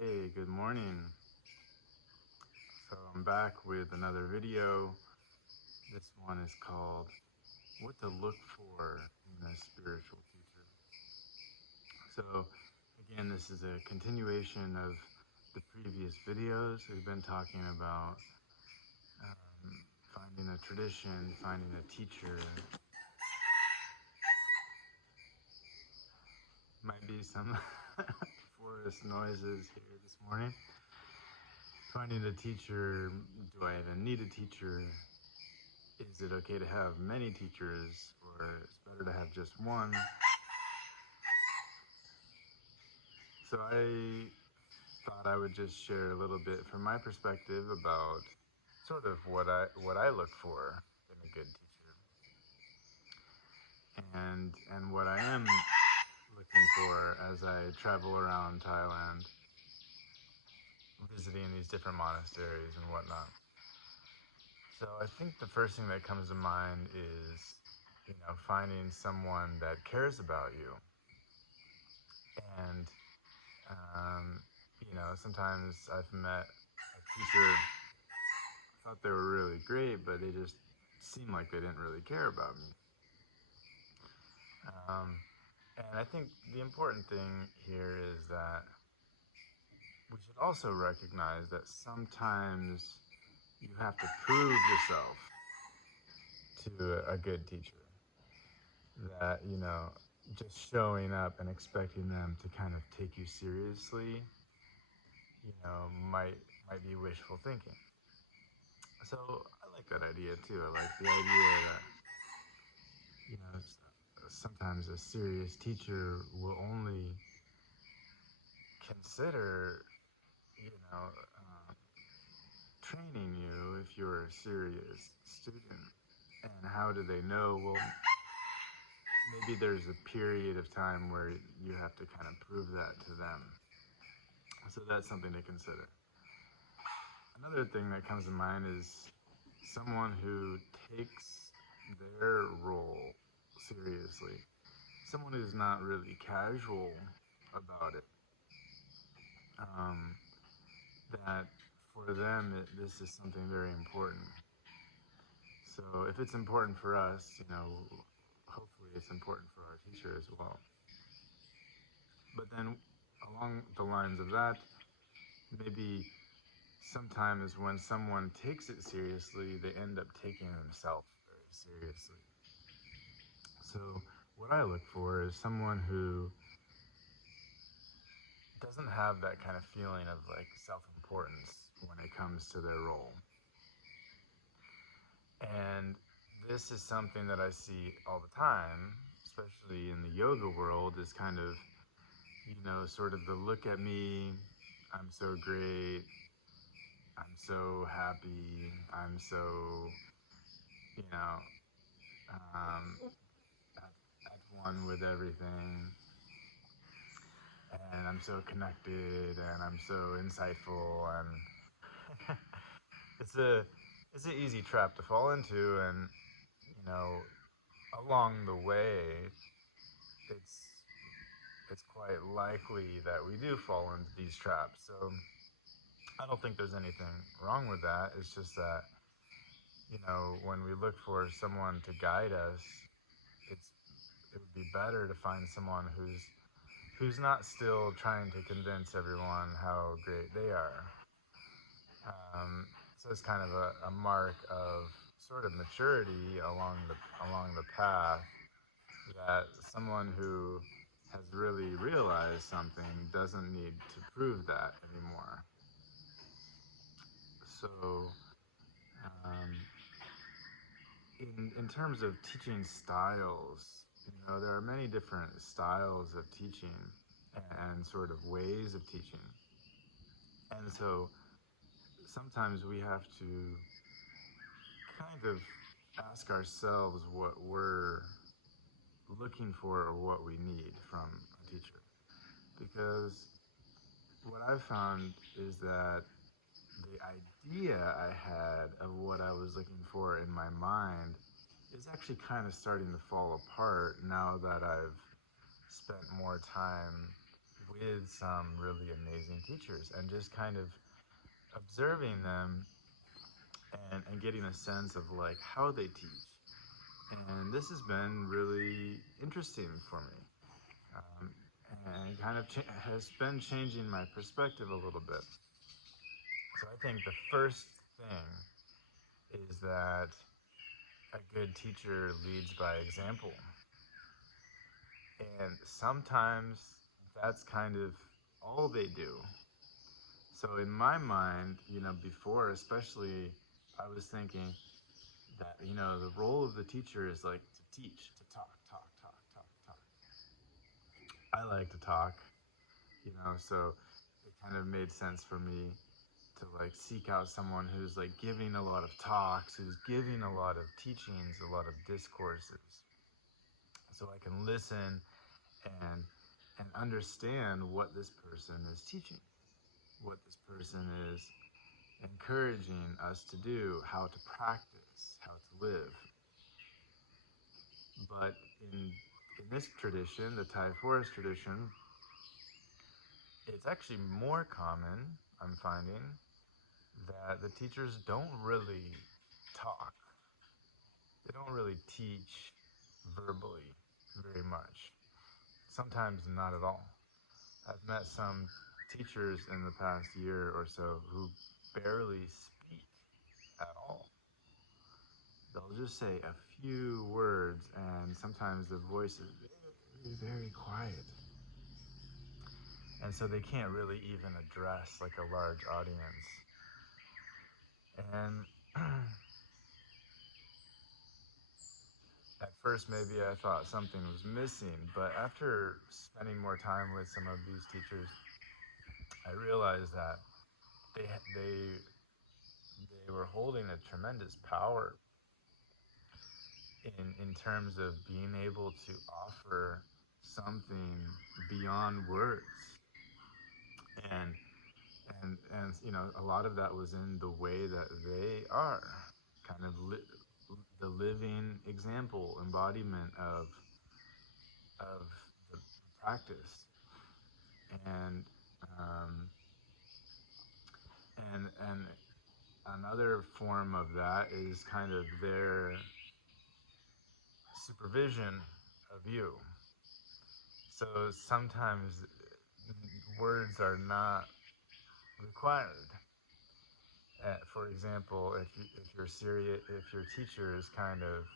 Hey, good morning. So I'm back with another video. This one is called What to Look For in a Spiritual Teacher. So again, this is a continuation of the previous videos. We've been talking about finding a tradition, finding a teacher. Might be some forest noises here this morning. Finding a teacher. Do I even need a teacher? Is it okay to have many teachers, or it's better to have just one? So I thought I would just share a little bit from my perspective about sort of what I look for in a good teacher, and what I am looking for as I travel around Thailand, visiting these different monasteries and whatnot. So I think the first thing that comes to mind is, finding someone that cares about you. And sometimes I've met a teacher, I thought they were really great, but they just seemed like they didn't really care about me. And I think the important thing here is that we should also recognize that sometimes you have to prove yourself to a good teacher. That, just showing up and expecting them to kind of take you seriously, might be wishful thinking. So I like that idea too. I like the idea that, sometimes a serious teacher will only consider, you know, uh, training you if you're a serious student. And how do they know? Well, maybe there's a period of time where you have to kind of prove that to them. So that's something to consider. Another thing that comes to mind is someone who takes their role seriously. Someone who's not really casual about it. Um, that for them, this is something very important. So if it's important for us, hopefully it's important for our teacher as well. But then along the lines of that, maybe sometimes when someone takes it seriously, they end up taking themselves very seriously. So what I look for is someone who doesn't have that kind of feeling of like self-importance when it comes to their role. And this is something that I see all the time, especially in the yoga world, is kind of, sort of the look at me, I'm so great, I'm so happy, I'm so, you know, um, at one with everything, and I'm so connected, and I'm so insightful, and it's a it's an easy trap to fall into, and you know, along the way, it's it's quite likely that we do fall into these traps. So I don't think there's anything wrong with that. It's just that, when we look for someone to guide us, it's it would be better to find someone who's not still trying to convince everyone how great they are. So it's kind of a mark of sort of maturity along the path, that someone who has really realized something doesn't need to prove that anymore. So, um, in terms of teaching styles, there are many different styles of teaching and sort of ways of teaching. And so sometimes we have to kind of ask ourselves what we're looking for or what we need from a teacher. Because what I've found is that the idea I had of what I was looking for in my mind is actually kind of starting to fall apart now that I've spent more time with with some really amazing teachers and just kind of observing them and getting a sense of like how they teach. And this has been really interesting for me. Um, and kind of has been changing my perspective a little bit. So I think the first thing is that a good teacher leads by example. And sometimes that's kind of all they do. So in my mind, before especially, I was thinking that, the role of the teacher is like to teach, to talk, talk, talk, talk, talk. I like to talk, so it kind of made sense for me to like seek out someone who's like giving a lot of talks, who's giving a lot of teachings, a lot of discourses, so I can listen and understand what this person is teaching, what this person is encouraging us to do, how to practice, how to live. But in this tradition, the Thai forest tradition, it's actually more common, I'm finding, that the teachers don't really talk. They don't really teach verbally very much. Sometimes not at all. I've met some teachers in the past year or so who barely speak at all. They'll just say a few words, and sometimes the voice is very, very quiet. And so they can't really even address like a large audience. And at first, maybe I thought something was missing, but after spending more time with some of these teachers, I realized that they were holding a tremendous power in terms of being able to offer something beyond words, and a lot of that was in the way that they are kind of the living example, embodiment of the practice. And um, and another form of that is kind of their supervision of you. So sometimes words are not required. For example, if you're serious, if your teacher is kind of,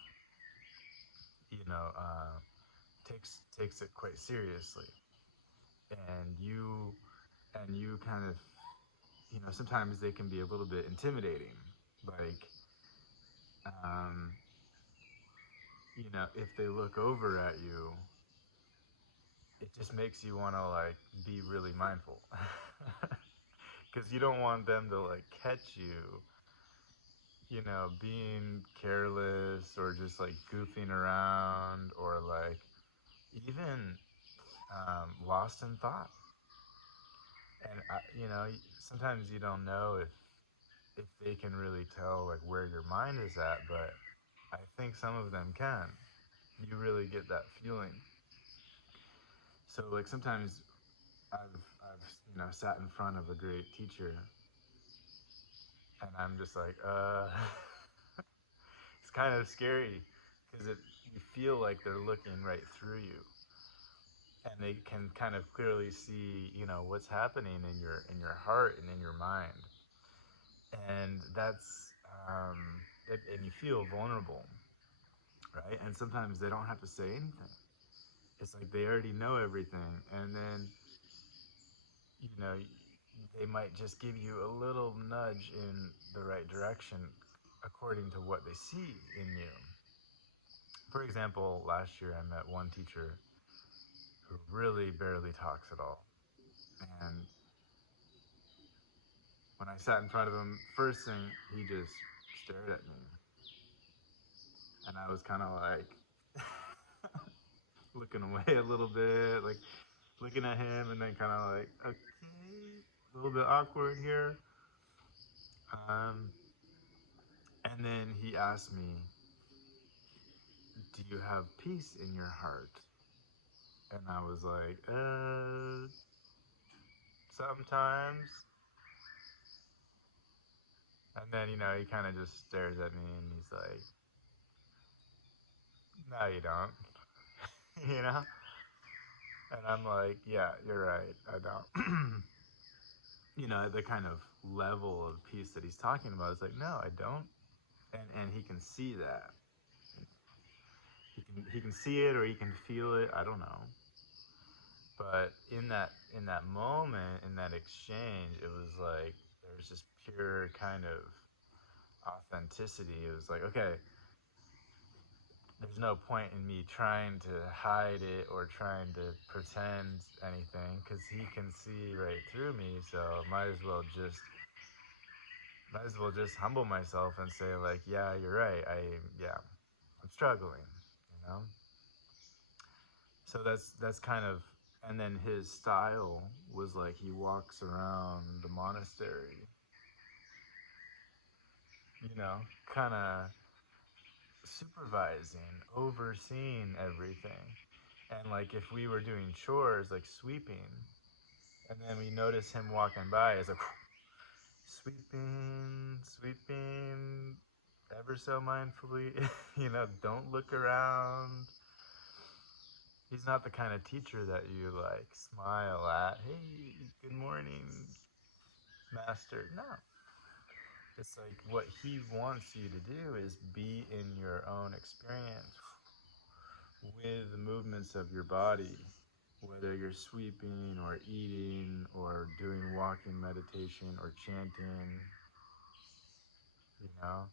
you know, uh, takes it quite seriously, and you kind of, sometimes they can be a little bit intimidating, like, um, if they look over at you, it just makes you want to like be really mindful, because you don't want them to like catch you, being careless or just like goofing around, or like even lost in thought. And sometimes you don't know if they can really tell like where your mind is at, but I think some of them can. You really get that feeling. So like sometimes I've sat in front of a great teacher, and I'm just like it's kind of scary, because you feel like they're looking right through you, and they can kind of clearly see what's happening in your heart and in your mind. And that's and you feel vulnerable, right? And sometimes they don't have to say anything. It's like they already know everything, and then you know they might just give you a little nudge in the right direction according to what they see in you. For example, last year I met one teacher who really barely talks at all. And when I sat in front of him, first thing, he just stared at me. And I was kind of like looking away a little bit, like looking at him, and then kind of like, okay, a little bit awkward here. Um, and then he asked me, do you have peace in your heart? And I was like, sometimes. And then, he kind of just stares at me and he's like, no, you don't, you know? And I'm like, yeah, you're right, I don't. The kind of level of peace that he's talking about is like, no, I don't. And he can see that. He can see it or he can feel it, I don't know. But in that moment, in that exchange, it was like there was just pure kind of authenticity. It was like, okay, there's no point in me trying to hide it or trying to pretend anything because he can see right through me. So might as well just humble myself and say like, yeah, you're right. I'm struggling, you know. So that's kind of, and then his style was like he walks around the monastery, kind of supervising, overseeing everything. And like if we were doing chores like sweeping, and then we notice him walking by, it's like sweeping ever so mindfully, don't look around. He's not the kind of teacher that you like smile at. Hey, good morning, master. No. It's like what he wants you to do is be in your own experience with the movements of your body, whether you're sweeping or eating or doing walking meditation or chanting, you know?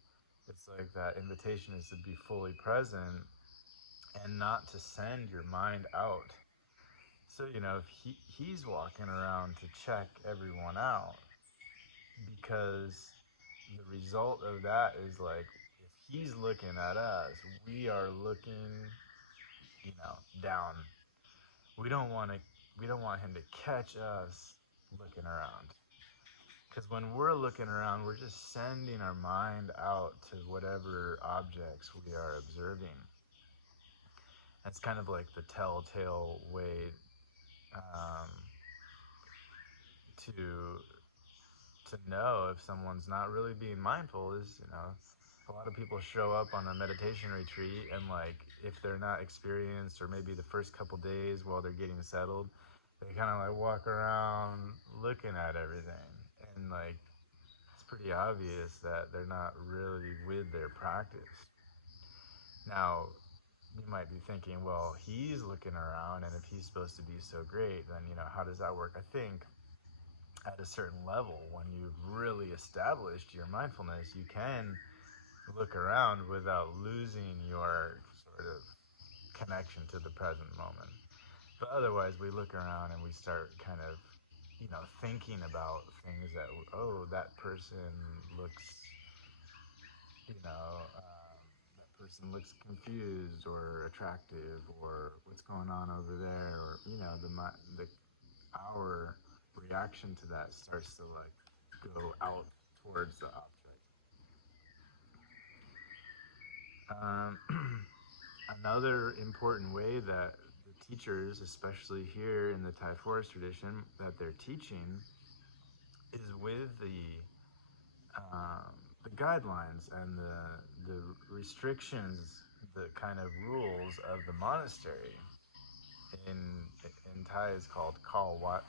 It's like that invitation is to be fully present and not to send your mind out. So, if he's walking around to check everyone out, because the result of that is like if he's looking at us, we are looking, down. We don't want to. We don't want him to catch us looking around. Because when we're looking around, we're just sending our mind out to whatever objects we are observing. That's kind of like the telltale way um, to know if someone's not really being mindful is, a lot of people show up on a meditation retreat and like if they're not experienced or maybe the first couple days while they're getting settled, they kind of like walk around looking at everything and like it's pretty obvious that they're not really with their practice. Now, you might be thinking, well, he's looking around and if he's supposed to be so great, then, how does that work? I think at a certain level, when you've really established your mindfulness, you can look around without losing your sort of connection to the present moment. But otherwise, we look around and we start kind of, thinking about things that, oh, that person looks, that person looks confused or attractive, or what's going on over there, or the our reaction to that starts to like go out towards the object. Um, Another important way that the teachers, especially here in the Thai forest tradition, that they're teaching is with the guidelines and the restrictions, the kind of rules of the monastery. In in Thai is called Kalwat,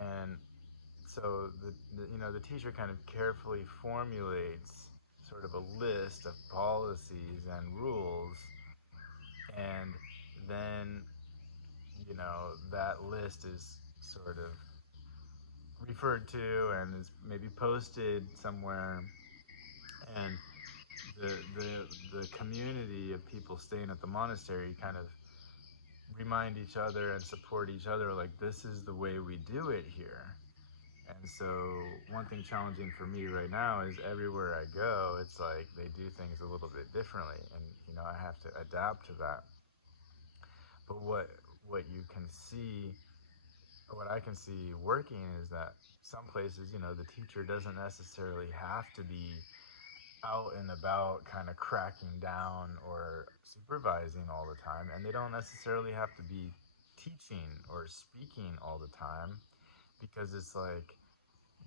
and so the teacher kind of carefully formulates sort of a list of policies and rules, and then that list is sort of referred to and is maybe posted somewhere, and the community of people staying at the monastery kind of remind each other and support each other like this is the way we do it here. And so one thing challenging for me right now is everywhere I go, it's like they do things a little bit differently, and I have to adapt to that. But what you can see, what I can see working is that some places, the teacher doesn't necessarily have to be out and about kind of cracking down or supervising all the time, and they don't necessarily have to be teaching or speaking all the time. because it's like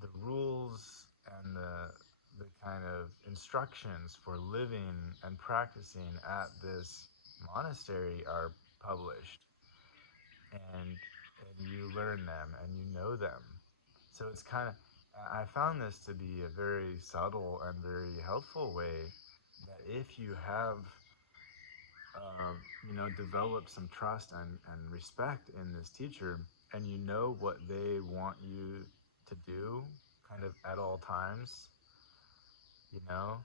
the rules and the kind of instructions for living and practicing at this monastery are published, and you learn them and you know them. So it's kind of, I found this to be a very subtle and very helpful way that if you have develop some trust and respect in this teacher, and you know what they want you to do kind of at all times, you know,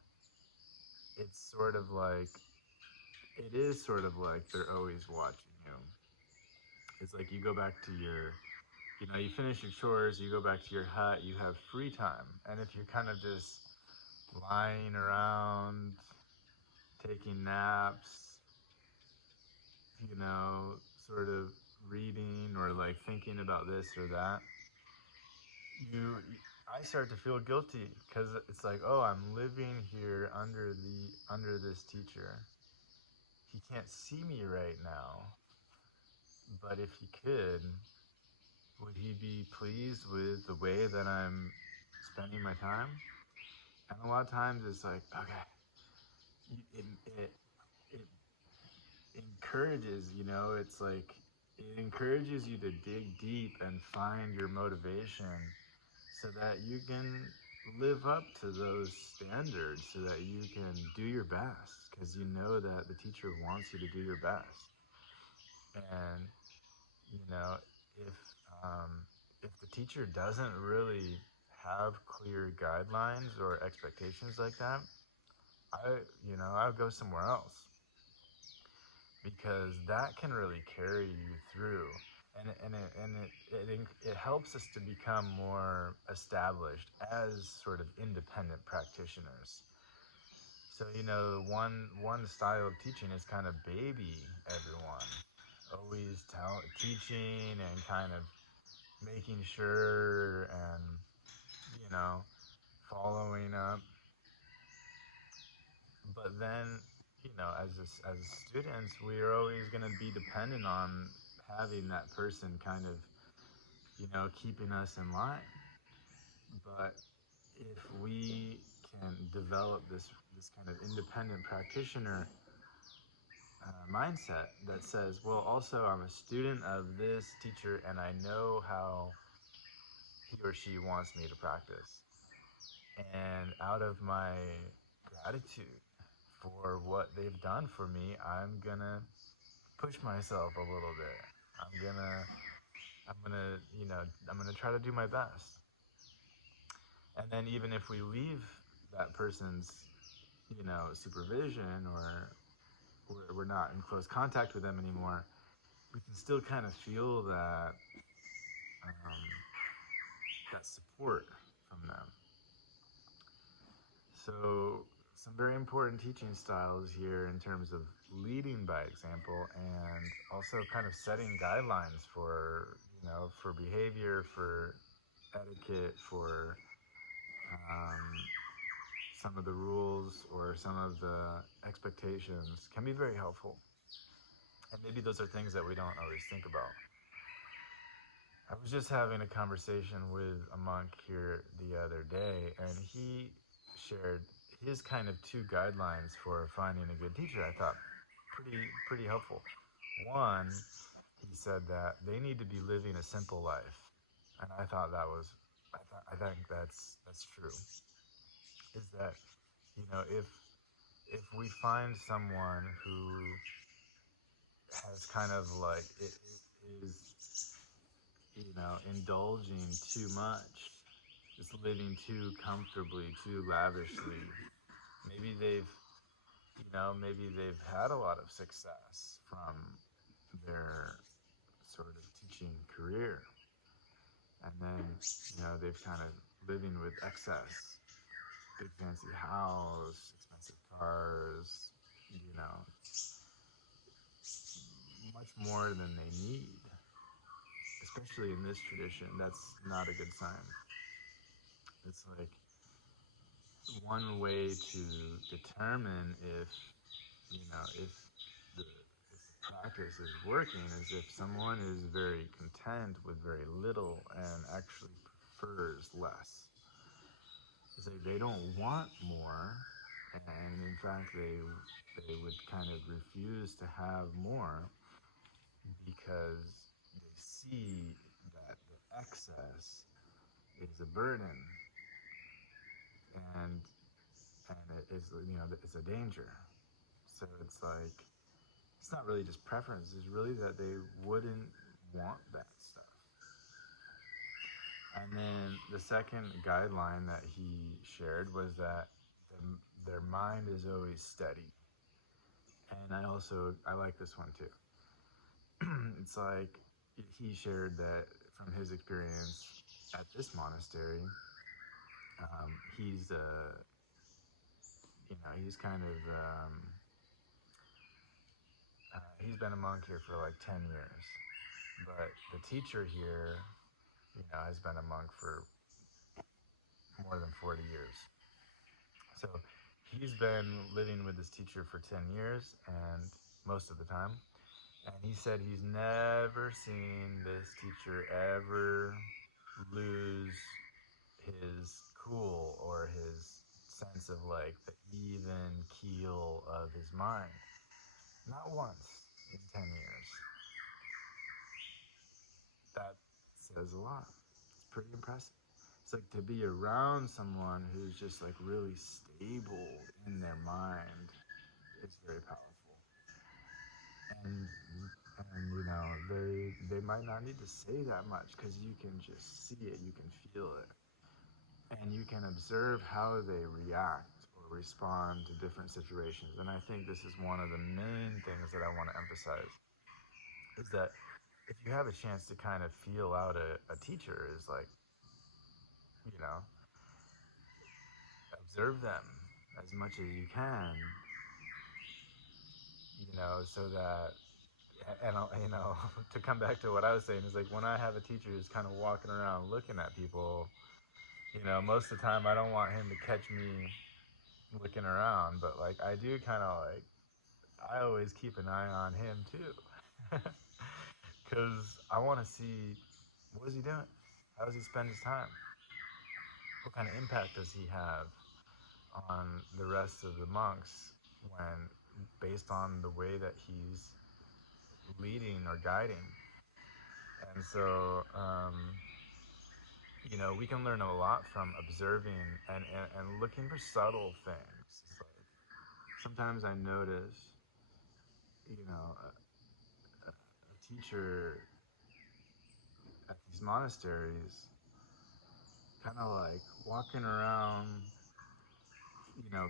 it's sort of like, it is sort of like they're always watching you. It's like you go back to your, you finish your chores, you go back to your hut, you have free time. And if you're kind of just lying around, taking naps, sort of reading or like thinking about this or that, you I start to feel guilty because it's like, oh, I'm living here under this teacher. He can't see me right now, but if he could, would he be pleased with the way that I'm spending my time? And a lot of times it's like, okay, it, it, it encourages, it's like it encourages you to dig deep and find your motivation so that you can live up to those standards, so that you can do your best, because you know that the teacher wants you to do your best. And you know if if the teacher doesn't really have clear guidelines or expectations like that, I would go somewhere else, because that can really carry you through, and it helps us to become more established as sort of independent practitioners. So one style of teaching is kind of baby everyone, always teaching and kind of making sure and you know following up. But then, as students, we are always going to be dependent on having that person kind of, keeping us in line. But if we can develop this kind of independent practitioner mindset that says, well, also I'm a student of this teacher and I know how he or she wants me to practice. And out of my gratitude for what they've done for me, I'm gonna push myself a little bit. I'm gonna, I'm gonna try to do my best. And then even if we leave that person's, supervision, or we're not in close contact with them anymore, we can still kind of feel that support from them. So some very important teaching styles here in terms of leading by example, and also kind of setting guidelines for behavior, for etiquette, for um, some of the rules or some of the expectations can be very helpful. And maybe those are things that we don't always think about. I was just having a conversation with a monk here the other day, and he shared his kind of two guidelines for finding a good teacher. I thought pretty helpful. One, he said that they need to be living a simple life, and I thought that was, I think that's true. Is that if we find someone who has kind of like it is indulging too much, just living too comfortably, too lavishly. Maybe they've had a lot of success from their sort of teaching career, and then they've kind of living with excess, big fancy house, expensive cars, much more than they need. Especially in this tradition, that's not a good sign. It's like one way to determine if the practice is working is if someone is very content with very little and actually prefers less. It's like they don't want more, and in fact, they would kind of refuse to have more because they see that the excess is a burden, and it is, it's a danger. So it's like it's not really just preference; it's really that they wouldn't want that stuff. And then the second guideline that he shared was that their mind is always steady. And I like this one too. It's like he shared that from his experience at this monastery, he's he's kind of he's been a monk here for like 10 years, but the teacher here, has been a monk for more than 40 years. So he's been living with this teacher for 10 years, and most of the time. And he said he's never seen this teacher ever lose his cool or his sense of like the even keel of his mind. Not once in 10 years. That says a lot. It's pretty impressive. It's like to be around someone who's just like really stable in their mind is very powerful. And they might not need to say that much because you can just see it, you can feel it, and you can observe how they react or respond to different situations. And I think this is one of the main things that I want to emphasize is that if you have a chance to kind of feel out a teacher, is like, you know, observe them as much as you can, so that, and to come back to what I was saying is like when I have a teacher who's kind of walking around looking at people, most of the time I don't want him to catch me looking around, but like I do kind of like, I always keep an eye on him too. Because I want to see what is he doing? How does he spend his time? What kind of impact does he have on the rest of the monks when based on the way that he's leading or guiding? And so, we can learn a lot from observing and looking for subtle things. It's like, sometimes I notice, a teacher at these monasteries kind of like walking around,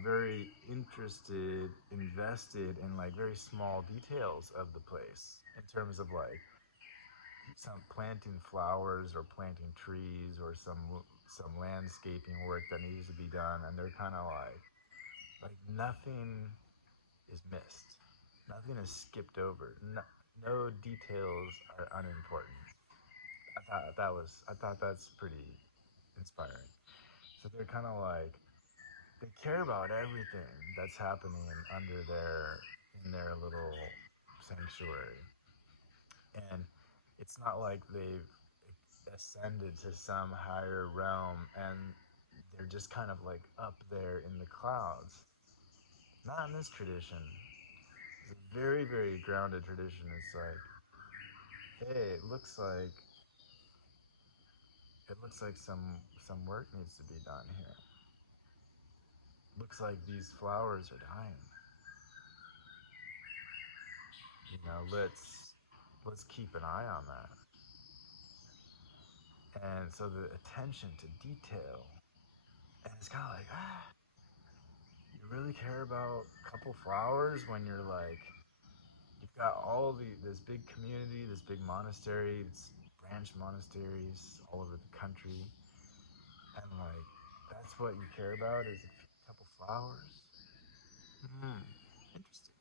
very interested, invested in like very small details of the place in terms of like some planting flowers or planting trees or some landscaping work that needs to be done, and they're kind of like nothing is missed, nothing is skipped over, no details are unimportant. I thought that's pretty inspiring. So they're kind of like they care about everything that's happening under in their little sanctuary, and it's not like they've ascended to some higher realm and they're just kind of like up there in the clouds. Not in this tradition. It's a very, very grounded tradition. It's like, hey, it looks like some work needs to be done here. Looks like these flowers are dying. Let's keep an eye on that. And so the attention to detail, and it's kind of like, you really care about a couple flowers when you're like, you've got this big community, this big monastery, it's branch monasteries all over the country, and like that's what you care about is a couple flowers. Hmm, interesting.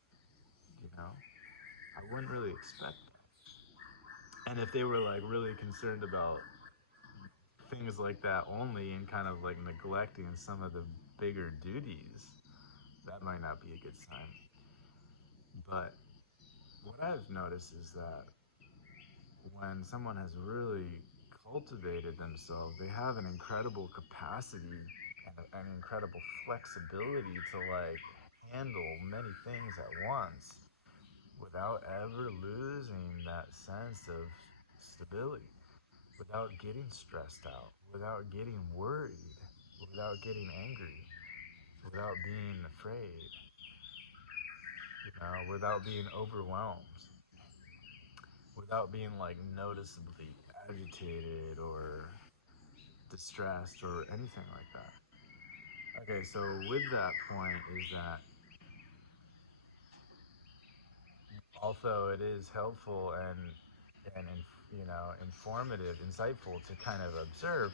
I wouldn't really expect that. And if they were like really concerned about things like that only and kind of like neglecting some of the bigger duties, that might not be a good sign. But what I've noticed is that when someone has really cultivated themselves, they have an incredible capacity and an incredible flexibility to like handle many things at once without ever losing that sense of stability, without getting stressed out, without getting worried, without getting angry, without being afraid, without being overwhelmed, without being like noticeably agitated or distressed or anything like that. Okay, so with that point is that although it is helpful and informative, insightful to kind of observe,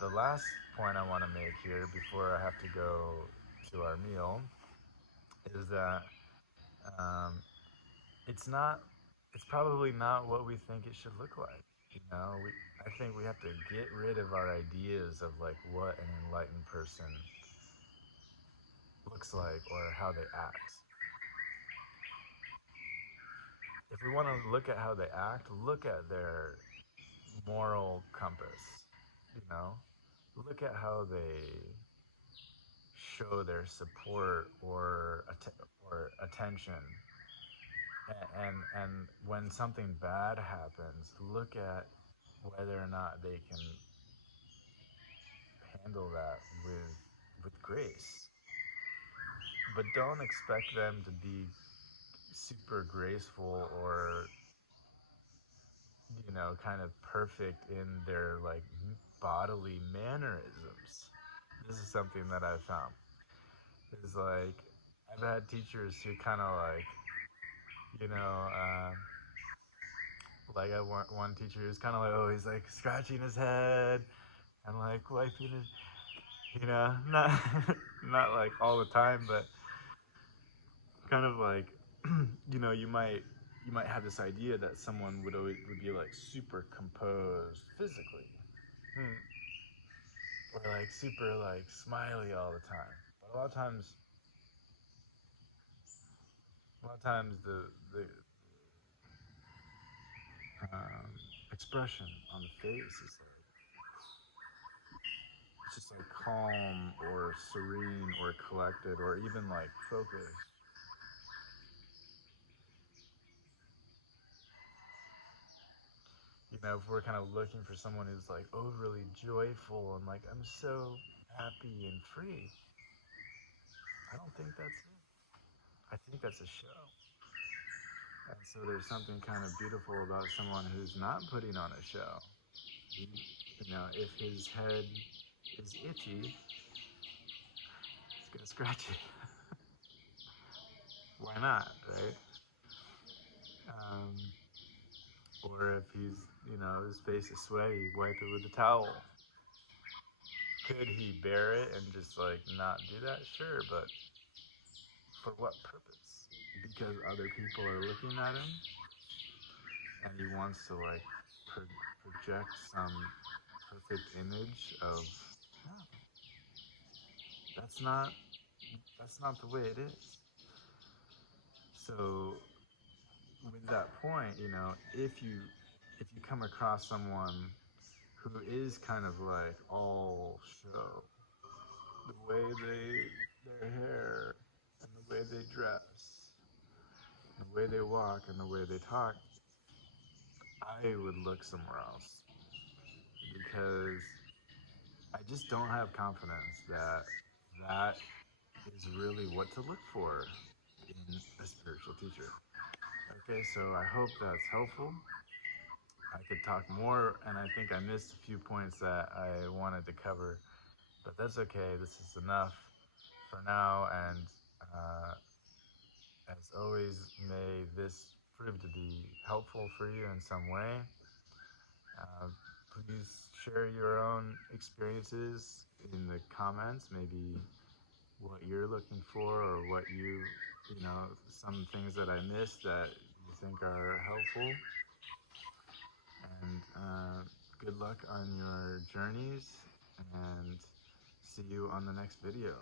the last point I want to make here before I have to go to our meal is that um, it's not it's probably not what we think it should look like. I think we have to get rid of our ideas of like what an enlightened person looks like or how they act. If we want to look at how they act, look at their moral compass. you know Look at how they show their support or attention. And when something bad happens, look at whether or not they can handle that with grace. But don't expect them to be super graceful or kind of perfect in their like bodily mannerisms. This is something that I've found. Is like I've had teachers who kind of like you know like I want one teacher who's kind of like, oh, he's like scratching his head and like wiping his, not not like all the time, but kind of like you might have this idea that someone would be like super composed physically, hmm, or like super like smiley all the time. But a lot of times the um, expression on the face is like it's just like calm or serene or collected or even like focused. If we're kind of looking for someone who's like overly joyful and like I'm so happy and free, I don't think that's it. I think that's a show. And so there's something kind of beautiful about someone who's not putting on a show. If his head is itchy, he's gonna scratch it. Why not, right? Um, or if his face is sweaty, wipe it with a towel. Could he bear it and just like not do that? Sure, but for what purpose? Because other people are looking at him and he wants to like project some perfect image of, no, that's not that's not the way it is. So with that point, if you come across someone who is kind of like all show, the way their hair and the way they dress, the way they walk and the way they talk, I would look somewhere else because I just don't have confidence that that is really what to look for in a spiritual teacher. Okay, so I hope that's helpful. I could talk more, and I think I missed a few points that I wanted to cover, but that's okay. This is enough for now, and uh, as always, may this prove to be helpful for you in some way. Uh, Please share your own experiences in the comments, maybe what you're looking for or what some things that I missed that you think are helpful. And good luck on your journeys, and see you on the next video.